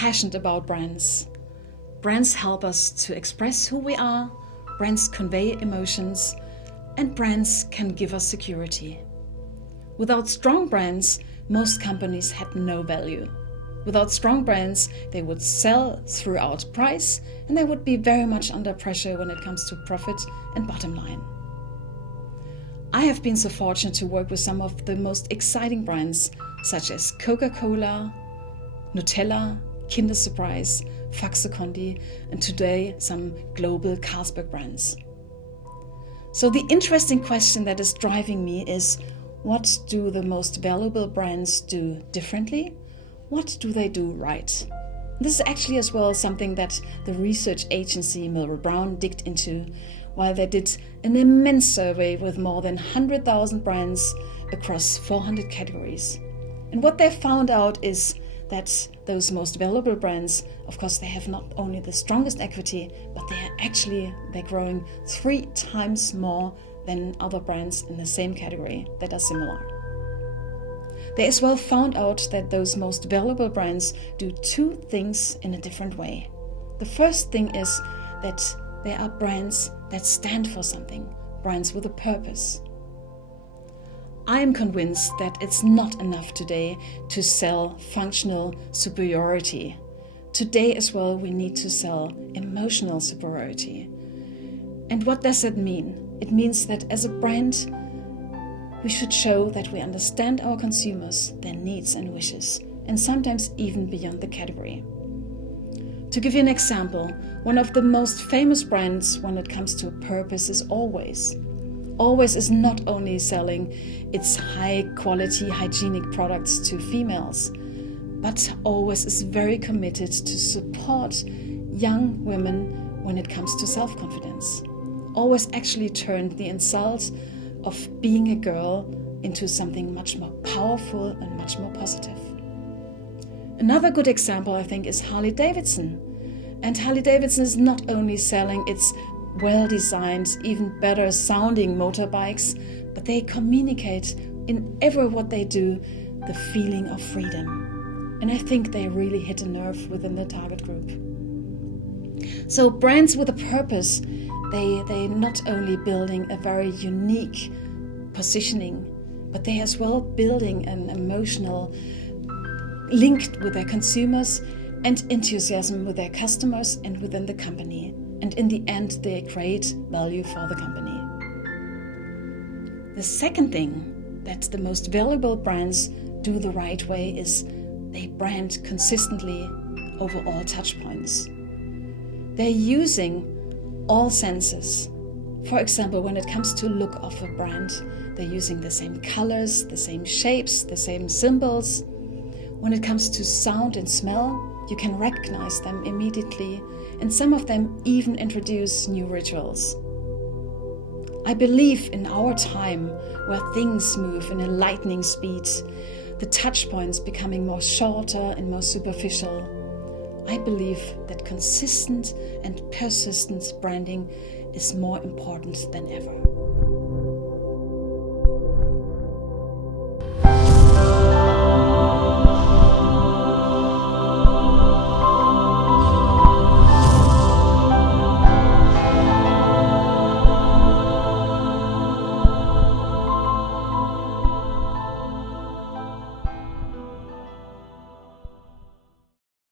passionate about brands. Brands help us to express who we are, brands convey emotions, and brands can give us security. Without strong brands, most companies had no value. Without strong brands, they would sell throughout price, and they would be very much under pressure when it comes to profit and bottom line. I have been so fortunate to work with some of the most exciting brands, such as Coca-Cola, Nutella, Kinder Surprise, Faxe Kondi, and today some global Carlsberg brands. So the interesting question that is driving me is, what do the most valuable brands do differently? What do they do right? This is actually as well something that the research agency Milward Brown digged into while they did an immense survey with more than 100,000 brands across 400 categories. And what they found out is that those most valuable brands, of course, they have not only the strongest equity, but they're growing 3 times more than other brands in the same category that are similar. They as well found out that those most valuable brands do 2 things in a different way. The first thing is that they are brands that stand for something, brands with a purpose. I am convinced that it's not enough today to sell functional superiority. Today as well, we need to sell emotional superiority. And what does that mean? It means that as a brand, we should show that we understand our consumers, their needs and wishes, and sometimes even beyond the category. To give you an example, one of the most famous brands when it comes to purpose is Always. Always is not only selling its high-quality hygienic products to females, but Always is very committed to support young women when it comes to self-confidence. Always actually turned the insult of being a girl into something much more powerful and much more positive. Another good example, I think, is Harley-Davidson. And Harley-Davidson is not only selling its well-designed, even better sounding motorbikes, but they communicate in every what they do the feeling of freedom. And I think they really hit a nerve within the target group. So brands with a purpose, they not only building a very unique positioning, but they as well building an emotional link with their consumers and enthusiasm with their customers and within the company. And in the end, they create value for the company. The second thing that the most valuable brands do the right way is they brand consistently over all touch points. They're using all senses. For example, when it comes to look of a brand, they're using the same colors, the same shapes, the same symbols. When it comes to sound and smell, you can recognize them immediately, and some of them even introduce new rituals. I believe in our time where things move in a lightning speed, the touch points becoming more shorter and more superficial, I believe that consistent and persistent branding is more important than ever.